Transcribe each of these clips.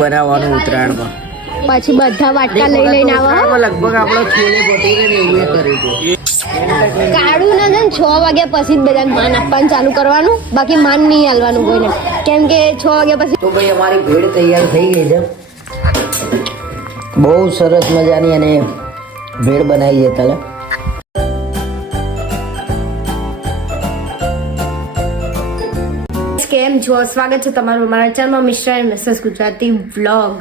બનાવવાનું ઉત્તરાયણમાં પછી બધા વાટકા લઈ લઈને આવો. લગભગ આપણો છોલે ભટુરે ને એવું કરી દો. કાળું ના છે ને 6 વાગ્યા પછી જ બધા માન આપવાનું ચાલુ કરવાનું, બાકી માન નહીં હાલવાનું કોઈને, કેમ કે 6 વાગ્યા પછી. તો ભાઈ અમારી ભેળ તૈયાર થઈ ગઈ છે, બહુ સરસ મજાની અને ભેળ બનાવી છે. તલે કેમ છો? સ્વાગત છે તમારું અમારા ચેનલમાં mister and Mises Gujarati vlog.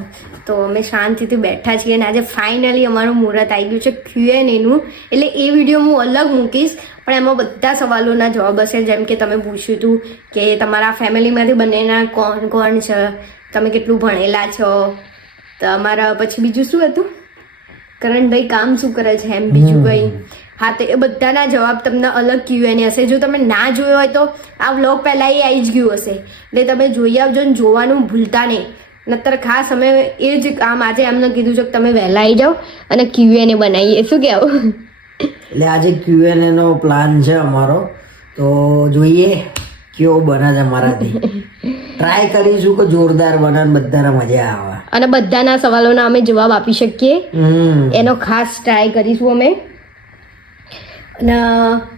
તો અમે શાંતિથી બેઠા છીએ અને આજે ફાઇનલી અમારું મુહૂર્ત આવી ગયું છે Q&A નું. એટલે એ વિડીયો હું અલગ મૂકીશ, પણ એમાં બધા સવાલોના જવાબ હશે. જેમ કે તમે પૂછ્યું હતું કે તમારા ફેમિલીમાંથી બંનેના કોણ કોણ છે, તમે કેટલું ભણેલા છો, તમારા પછી બીજું શું હતું, કરણભાઈ કામ શું કરે છે, એમ બીજું કંઈ. હા, તો એ બધાના જવાબ તમને અલગ Q&A હશે. જો તમે ના જોયો હોય તો આ વ્લોગ પહેલાં એ આવી જ ગયું હશે, એટલે તમે જોઈ આવજો ને જોવાનું ભૂલતા નહીં. નતર ખાસ અમે એ જ કામ આજે એમને કીધું છે કે તમે વહેલા આવી જાઓ અને Q&A બનાવીએ. શું કહેવું? એટલે આજે Q&A નો પ્લાન છે અમારો, તો જોઈએ કેવો બને છે મારાથી. ટ્રાય કરીશું કે જોરદાર બને ને બધાને મજા આવે અને બધાના સવાલોના અમે જવાબ આપી શકીએ, એનો ખાસ ટ્રાય કરીશું અમે. અને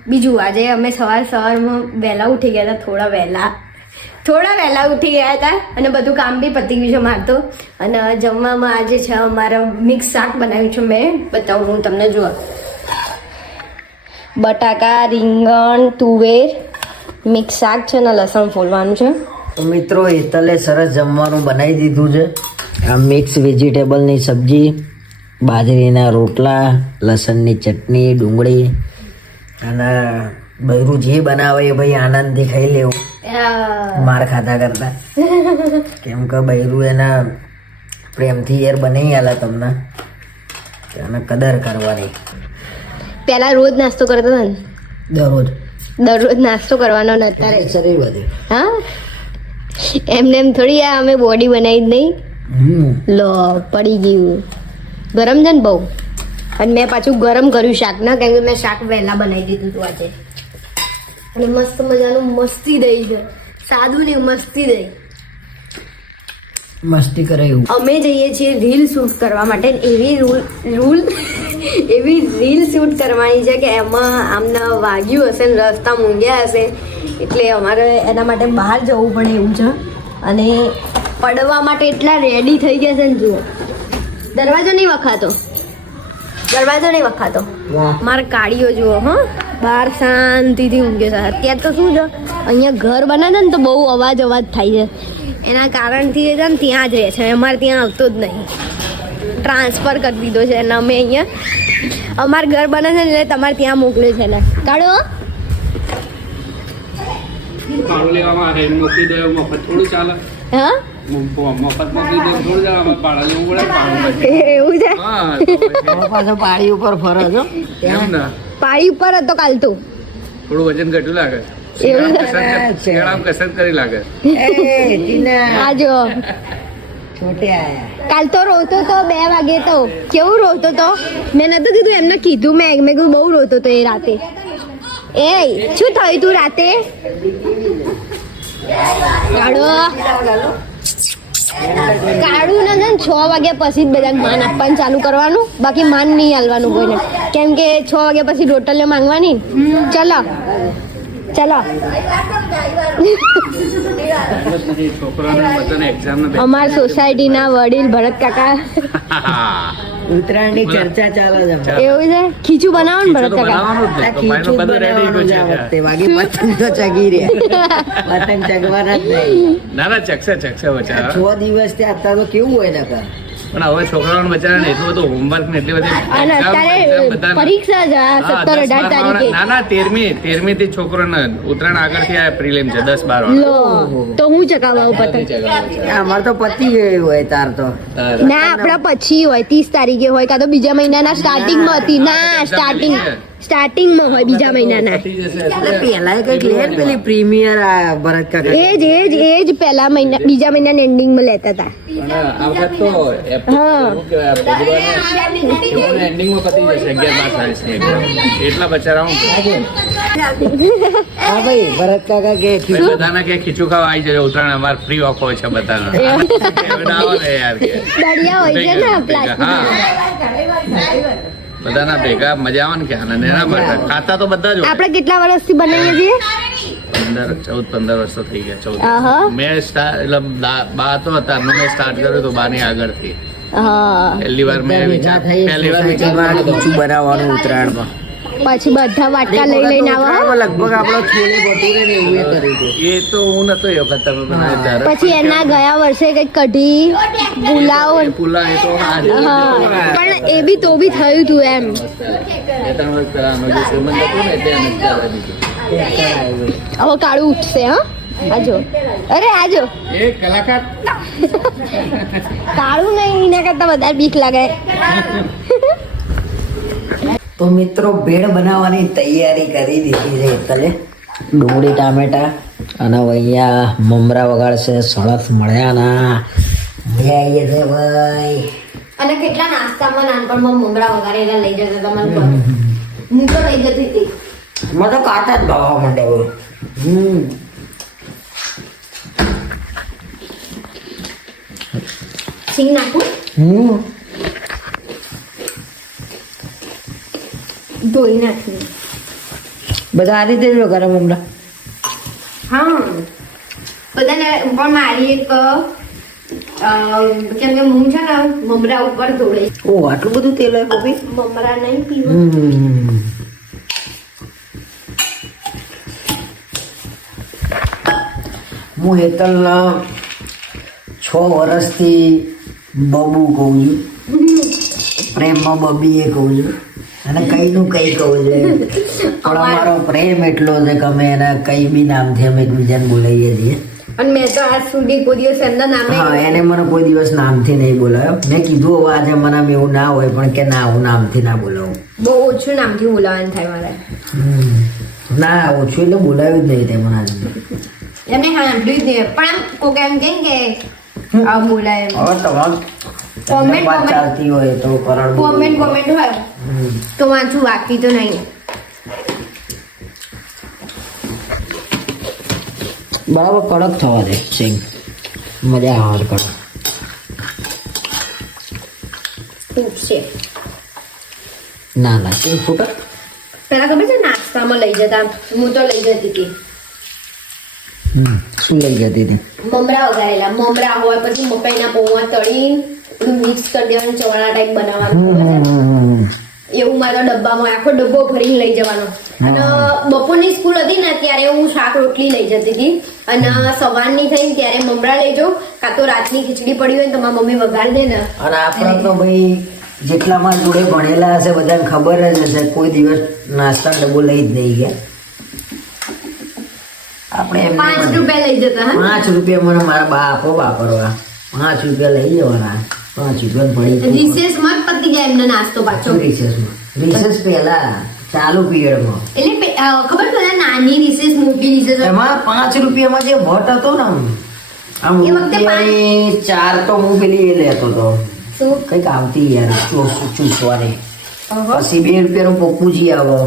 બીજું, આજે અમે સવારમાં વહેલા ઉઠી ગયા હતા, થોડા વહેલા ઉઠી ગયા હતા અને બધું કામ બી પતી ગયું છે મારે તો. અને જમવામાં આજે છે અમારે મિક્સ શાક બનાવ્યું છે, મેં બતાવું હું તમને. જુઓ, બટાકા, રીંગણ, તુવેર મિક્સ શાક છે ને લસણ ફોલવાનું છે. તો મિત્રો હેતલે સરસ જમવાનું બનાવી દીધું છે. આ મિક્સ વેજીટેબલની સબ્જી, બાજરીના રોટલા, લસણની ચટણી, ડુંગળી અને બૈરું જે બનાવે એ ભાઈ આનંદથી ખાઈ લેવું, માર ખાતા કરતા. કેમ કે બૈરું એના પ્રેમથી યાર બનાવી આલે તમને, અને કદર કરવાની. પેલા રોજ નાસ્તો કરતો હતો ને, દરરોજ નાસ્તો કરવાનો ને અત્યારે શરીર વધે. હા, એમને એમ થોડી અમે બોડી બનાવી જ નહીં. લો પડી ગયું, ગરમ છે ને બહુ. અને મેં પાછું ગરમ કર્યું શાક ના, કેમ કે મેં શાક વહેલા બનાવી દીધું હતું આજે. અને મસ્ત મજાનું મસ્તી દહીં છે, સાદું નહીં મસ્તી દહીં. મસ્તી કરે એવું. અમે જઈએ છીએ રીલ શૂટ કરવા માટે. એવી રીલ શૂટ કરવાની છે કે એમાં આમને વાગ્યું હશે ને રસ્તા મૂંગ્યા હશે, એટલે અમારે એના માટે બહાર જવું પડે એવું છે. અને પડવા માટે એટલા રેડી થઈ ગયા છે ને. જુઓ, દરવાજો નહીં વખાતો. મારા કાળીઓ જુઓ, હા, બહાર શાંતિથી ઊંઘે છે. અત્યારે તો શું છે, અહીંયા ઘર બને છે ને તો બહુ અવાજ થાય છે, એના કારણથી છે ને ત્યાં જ રહે છે, અમારે ત્યાં આવતો જ નહીં. ટ્રાન્સફર કરી દીધો છે અને અમે અહીંયા અમારું ઘર બને છે ને એટલે તમારે ત્યાં મોકલે છે ને. કાઢો લેવામાં મોકલી દે, મફત થોડું ચાલે. હા, મફત મોકલી દે થોડું ચાલે, પાડા લેવું પડે. એવું છે. પાછો પાડી ઉપર ફરે છો. પાડી ઉપર હતો કાલ તો, થોડું વજન ઘટ્યું લાગે. કસરત કરી લાગે. આ જો કાલ તો રોતો તો 2 વાગે તો કેવું રોતો તો. મેં નતું કીધું, એમને કીધું મેં કીધું બહુ રોતો તો એ રાતે. એ શું થયું તું રાતે? કાળું ના છે ને 6 વાગ્યા પછી જ બધા માન આપવાનું ચાલુ કરવાનું, બાકી માન નહીં હાલવાનું કોઈને, કેમ કે 6 વાગ્યા પછી રોટલીઓ માંગવાની. ચલો અમારા સોસાયટીના વડીલ ભરત કાકા ઉત્તરાયણની ચર્ચા ચાલે છે. એવું છે, ખીચું બનાવો ને ભરત કાકા. પતંગ તો ચગી રહ્યા, પતંગ ચગવાના જ નહીં. ના ચકસે 6 દિવસ ત્યાં અત્યારે તો કેવું હોય નકર. પણ હવે છોકરાઓને બચારાને એટલું બધું હોમવર્ક ને એટલી બધી અને અત્યારે પરીક્ષા જ 17-18 તારીખે. ના 13મી થી છોકરાને ઉત્તરાયણ આગળથી આ પ્રિલિમ છે 10-12 લો તો હું ચગાવું પતંગ. અમારે તો પતી ગયું હોય તાર તો. ના, આપડા પછી હોય 30 તારીખે હોય, કાં તો બીજા મહિનાના સ્ટાર્ટિંગમાં હતી. ના, સ્ટાર્ટિંગમાં હોય બીજા મહિનાના. પતી જશે એટલે પેલા કઈક લે ને પેલી પ્રીમિયર આ ભરત કાકા એ જ પહેલા મહિના બીજા મહિનાના એન્ડિંગમાં લેતા હતા. પણ આ વખત તો શું કહેવાય, ફેબ્રુઆરી એન્ડિંગમાં પતી જશે 11 ની exam. એટલા બચારા હું હા ભાઈ ભરત કાકા કે બધાના કે ખીચું ખાવા આવી જાય ઉત્તરાયણ અમાર ફ્રી ઓફ હોય છે બધાના. આવો ને યાર કે દળિયા હોય છે ને પ્લાસ્ટિક. હા બધાના ભેગા મજા આવે ને કે આનંદ એના માટે ખાતા તો બધા જ હોય. આપણે કેટલા વર્ષથી બનાવીએ છીએ? 15 વર્ષ તો થઈ ગયા. આહા. 14 મેં એટલે બા તો હતા મેં સ્ટાર્ટ કર્યું તો બાની આગળથી. હા પહેલી વાર મેં વિચાર ખીચું બનાવવાનું ઉત્તરાયણમાં પછી બધા વાટકા લઈ લઈને આવો. લગભગ આપણો છોલે ભટુરે ને એવું એ કર્યું હતું. એ તો હું નતો એ વખત તમે બનાવ્યા ત્યારે. પછી એના ગયા વર્ષે કઈક કઢી પુલાવ. એ પુલા એ તો હા પણ એ બી તો બી થયું હતું એમ. એ ત્રણ વર્ષ પહેલાનો જે સંબંધ હતો ને તે અમે ત્યારે દીધું. હવે કાળું ઉઠશે. હા આજો અરે આજો એ કલાકાર કાળું નહીં એના કરતા વધારે બીક લાગે. તો મિત્રો ભેળ બનાવવાની તૈયારી કરી દીધી છે એટલે ડુંગળી ટામેટા અને હવે અહીંયા મમરા વગાડશે સરસ મળ્યા ના મજા આવી જશે ભાઈ. અને કેટલા નાસ્તામાં નાનપણમાં મમરા વગાડેલા લઈ જતા તમારે હું તો લઈ જતી હતી. મને તો કાંટા જ ભાવવા માંડે હવે. સિંગ નાખું ધોઈ નાખી. બધા આ રીતે જ વગાડે મમરા. હા બધાને પણ મારી એક કેમ કે હું છે ને મમરા ઉપર ધોળે. ઓ આટલું બધું તેલ હોય કોપી. મમરા નહીં પીવું. હું હેતલ 6 વર્ષથી બબુ કહું છું, પ્રેમમાં બબીએ કહું છું અને કઈનું કઈ કહું છું. પણ અમારો પ્રેમ એટલો છે કે અમે એના કઈ બી નામથી અમે એકબીજાને બોલાવીએ છીએ. અને મેં તો આજ સુધી કોઈ દિવસ એમના નામે હા એને મને કોઈ દિવસ નામથી નહીં બોલાવ્યો. મેં કીધું હવે આજે મને આમ એવું ના હોય પણ કે ના હું નામથી ના બોલાવું. બહુ ઓછું નામથી બોલાવાનું થાય મારે. ના ઓછું એટલે બોલાવ્યું જ નહીં તે મને આજે. એમને સાંભળ્યું જ નહીં પણ આમ કોક એમ કહે કે આ બોલાય એમ. હવે તમારે Comment, વાત comment. ચાલતી હોય તો કરણ કોમેન્ટ હોય તો વાંચું બાકી તો નહીં. બરાબર કડક થવા દે સિંગ મજા આવે કડક. તૂટશે. ના ના સિંગ ફૂટે. પેલા ખબર છે નાસ્તામાં લઈ જતા હું તો લઈ જતી હતી શું લઈ જતી હતી? મમરા વગાડેલા મમરા હોય પછી મકાઈના પૌવા તળી મિક્સ કરી દેવાનું ચવાણા ટાઈપ બનાવવાનું. એવું મારા ડબ્બામાં આખો ડબ્બો ભરીને લઈ જવાનો. અને બપોરની સ્કૂલ હતી ને ત્યારે હું શાક રોટલી લઈ જતી હતી અને સવારની થઈ ત્યારે મમરા લઈ જાઉં કાં તો રાતની ખીચડી પડી હોય ને તો મારી મમ્મી વગાડી દે ને. અને આપણે તો ભાઈ જેટલામાં જોડે ભણેલા હશે બધાને ખબર જ હશે કોઈ દિવસ નાસ્તા ડબ્બો લઈ જ નહીં ગયા. આપણે એમને 5 રૂપિયા લઈ જતા. હા 5 રૂપિયા મને મારા બા આપો વાપરવા 5 રૂપિયા લઈ જવાના. 5 રૂપિયા પડી રિસેસમાં જ પતી જાય એમનો નાસ્તો પાછો. રિસેસ પહેલા ચાલુ પીરિયડમાં એટલે ખબર છે નાની રિસેસ મોટી રિસેસ એમાં 5 રૂપિયામાં જે ભટ હતો ને આમ એ વખતે રૂપિયાની 4 તો હું પેલી એ લેતો હતો શું કઈક આવતી યાર ચૂસવાની. પછી 2 રૂપિયાનું પપ્પુજી આવો.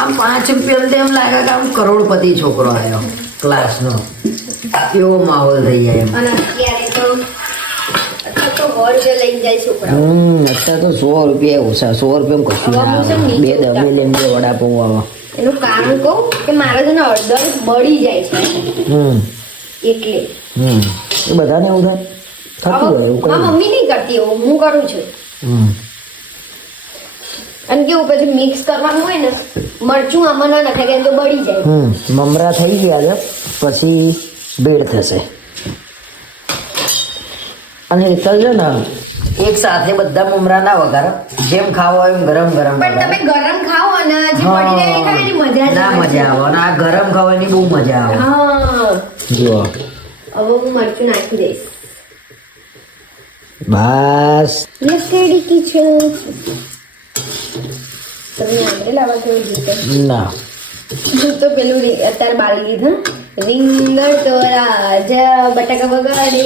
આમ 5 રૂપિયા એમ લાગે કે આમ કરોડપતિ છોકરો આવ્યો ક્લાસનો એવો માહોલ થઈ જાય એમ. અને અત્યારે તો વર્ગ લઈ જાય છોકરા. અત્યારે તો 100 રૂપિયા ઓછા. 100 રૂપિયા કશું ના હવે હું આવે. છે 2 દમી લઈને 2 વડાપાઉં આવે. એનું કારણ કહું કે મારા છે ને અડધર બળી જાય છે એટલે એ બધાને એવું થાય થતું હોય એવું મારી મમ્મી નહીં કરતી એવું હું કરું છું. અને કેવું પછી મિક્સ કરવાનું હોય ને મરચું આમાં ના નખાય કેમ તો બળી જાય. મમરા થઈ ગયા છે પછી ભેળ થશે. અને હેતલ છે ને એક સાથે બધા મમરા ના વગાડો જેમ ખાવો હોય એમ ગરમ ગરમ પણ તમે ગરમ ખાઓ અને જે પડી રહે એ ખાવાની મજા જ ના આવે છે. મજા આવે અને આ ગરમ ખાવાની બહુ મજા આવે. હા જો હવે હું મરચું નાખી દઈશ. બસ લસડી કિચન તમે આપણે લાવવા કેવું ગીત ના હું તો પેલું અત્યારે બાળી ગીધું રીંગણ તો રાજા બટાકા વગાડે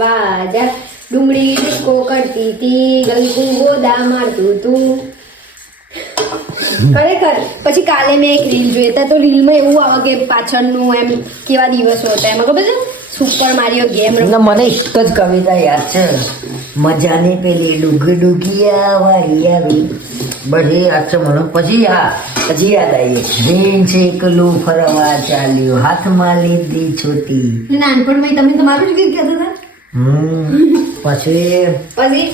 વાજા ડુંગળી ડિસ્કો કરતી તી ગલકું ગોદા મારતું તું ખરેખર પછી કાલે મેં એક રીલ જોઈ હતા તો રીલમાં એવું આવે કે પાછળનું એમ કેવા દિવસો હતા એમાં ખબર છે સુપર મારિયો ગેમ ના મને એક જ કવિતા યાદ છે મજાની પેલી ડુગિયા વાળી આવી બસ એ યાદ છે મને પછી યાદ આવી રેન છે એકલું ફરવા ચાલ્યો હાથમાં લીધી છોટી નાનપણમાં તમે તમારું જ ગીત કહેતા હતા પછી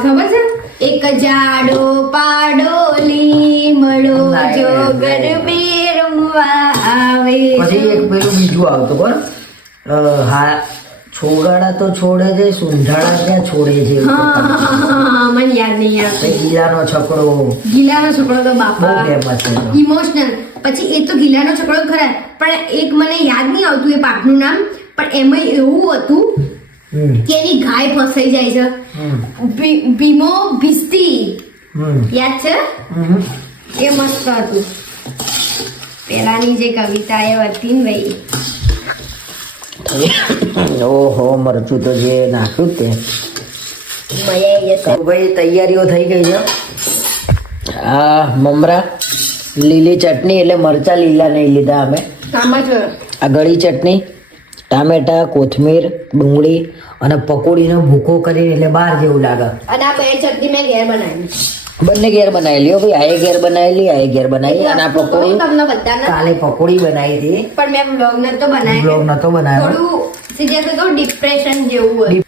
ખબર છે એક જાડો પાડો લીમડો જો ગરબે રમવા આવે પછી એક પેલું બીજું આવતું પણ હા છોગાડા તો છોડે છે સુંઢાડા ત્યાં છોડે છે હા મને યાદ નહીં આવતું ગીલાનો છકડો તો બહુ બાપા ફેમસ છે ઇમોશનલ પછી એ તો ગિલાનો છકડો ખરા પણ એક મને યાદ નહીં આવતું એ પાકનું નામ પણ એમાં એવું હતું કે એની ગાય ફસાઈ જાય છે ભીમો ભીસ્તી યાદ છે એ મસ્ત હતું પેલાની જે કવિતા એ હતી ને ભાઈ ઓહો મરચું તો જે નાખ્યું તે મજા આવી જશે ભાઈ તૈયારીઓ થઈ ગઈ છે આ મમરા લીલી ચટણી એટલે મરચા લીલા નહીં લીધા અમે આમાં જ આ ગળી ચટણી ટામેટા કોથમીર ડુંગળી અને પકોડીનો ભૂકો કરીને એટલે બહાર જેવું લાગે અને આ બે ચટણી મેં ઘેર બનાવી બંને ઘેર બનાવેલી હો ભાઈ આ ઘેર બનાવેલી આ ઘેર બનાવી અને આ પકોડી તમને બધાને કાલે પકોડી બનાવી હતી પણ મેં બ્લોગ નતો બનાવ્યો બ્લોગ નતો બનાવ્યો થોડું સીધે કહું ડિપ્રેશન જેવું હોય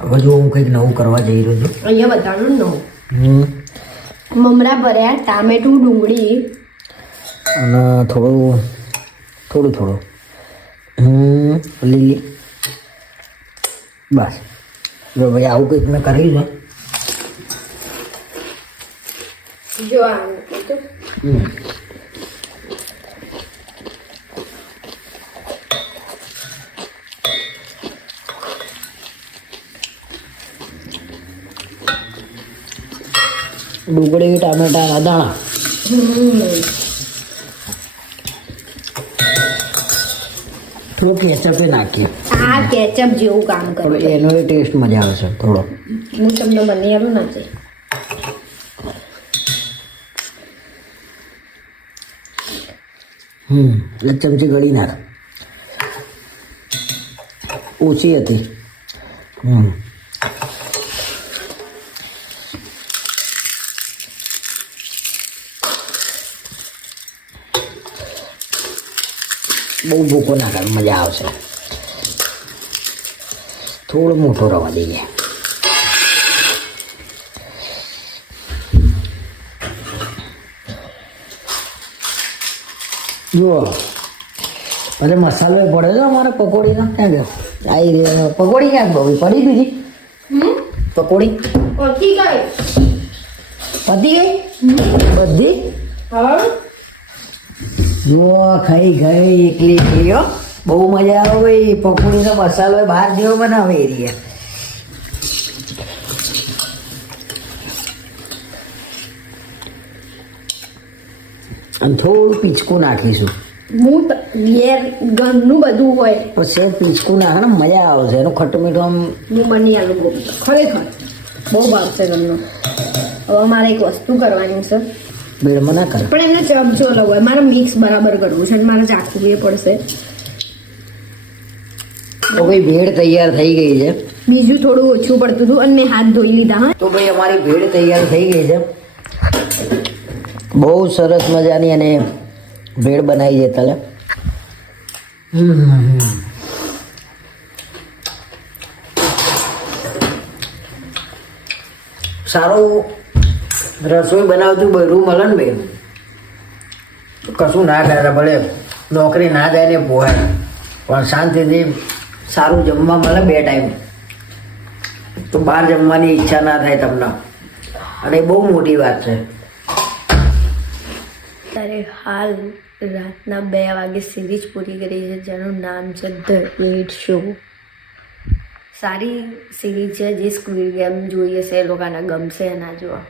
હવે જો હું કંઈક નવું કરવા જઈ રહ્યો છું અહીંયા બતાવવાનું ન મમરા ભર્યા ટામેટું ડુંગળી અને થોડું લીલી બસ જો ભાઈ આવું કંઈક મેં કર્યું છે જો આનું કીધું ડુંગળી ટામેટા દાણા થોડું કેચઅપ નાખીએ આ કેચઅપ જેવું કામ કરે હવે એનો ટેસ્ટ મજા આવશે થોડો હું તમને બની આલું ના છે એટલે ચમચી ગળી નાખ ઓછી હતી બહુ ભૂકો નાખે મજા આવશે થોડો મોટો રવા દઈએ જુઓ અરે મસાલો પડે છે અમારે પકોડીનો ક્યાં ગયો આવી રહ્યો પકોડી ક્યાં બહુ પડી દીધી પકોડી ઓછી ગઈ પતી ગઈ બધી હા જુઓ ખાઈ ગઈ એકલી એકલી હો બહુ મજા આવે ભાઈ પકોડીનો મસાલો બહાર જેવો બનાવે એ રીતે અને થોડું પીચકું નાખીશું હું ઘેર ઘરનું બધું હોય પછી પીચકું નાખે ને મજા આવશે એનું ખટ્ટું મીઠું આમ હું બની આલું બહુ ખરેખર બહુ ભાવશે ઘરનું હવે મારે એક વસ્તુ કરવાની છે બેડમાં ના કરે પણ એમને ચમચો લગાવે મારે મિક્સ બરાબર કરવું છે અને મારે ચાખવું એ પડશે તો ભાઈ ભેળ તૈયાર થઈ ગઈ છે બીજું થોડું ઓછું પડતું હતું અને મેં હાથ ધોઈ લીધા હા તો ભાઈ અમારી ભેળ તૈયાર થઈ ગઈ છે બહુ સરસ મજાની અને ભેળ બનાવી છે તલે સારું રસોઈ બનાવતું બરું મળે ને ભાઈ કશું ના કરે ભલે નોકરી ના જાય ને પોહાય પણ શાંતિથી સારું જમવા મળે 2 ટાઈમ તો બહાર જમવાની ઈચ્છા ના થાય તમને અને એ બહુ મોટી વાત છે ત્યારે હાલ રાતના 2 વાગે સિરીઝ પૂરી કરી છે જેનું નામ છે ધ લેટ શો સારી સિરીઝ છે જે સ્ક્વિડ ગેમ જોઈએ છે એ લોકોને ગમશે ના જોવા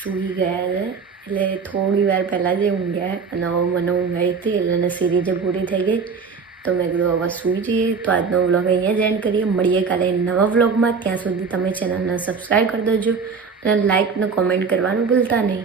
સૂઈ ગયા છે, એટલે થોડી વાર પહેલાં જે ઊંઘ્યા અને હવે મને ઊંઘાઈ હતી એટલે એને સિરીઝ પૂરી થઈ ગઈ. તો મેં કીધું હવે સૂઈ જઈએ. તો આજનો વ્લોગ અહીંયા જ એન્ડ કરીએ. મળીએ કાલે નવા વ્લોગમાં. ત્યાં સુધી તમે ચેનલને સબસ્ક્રાઈબ કરી દેજો અને લાઈક ને કોમેન્ટ કરવાનું ભૂલતા નહીં.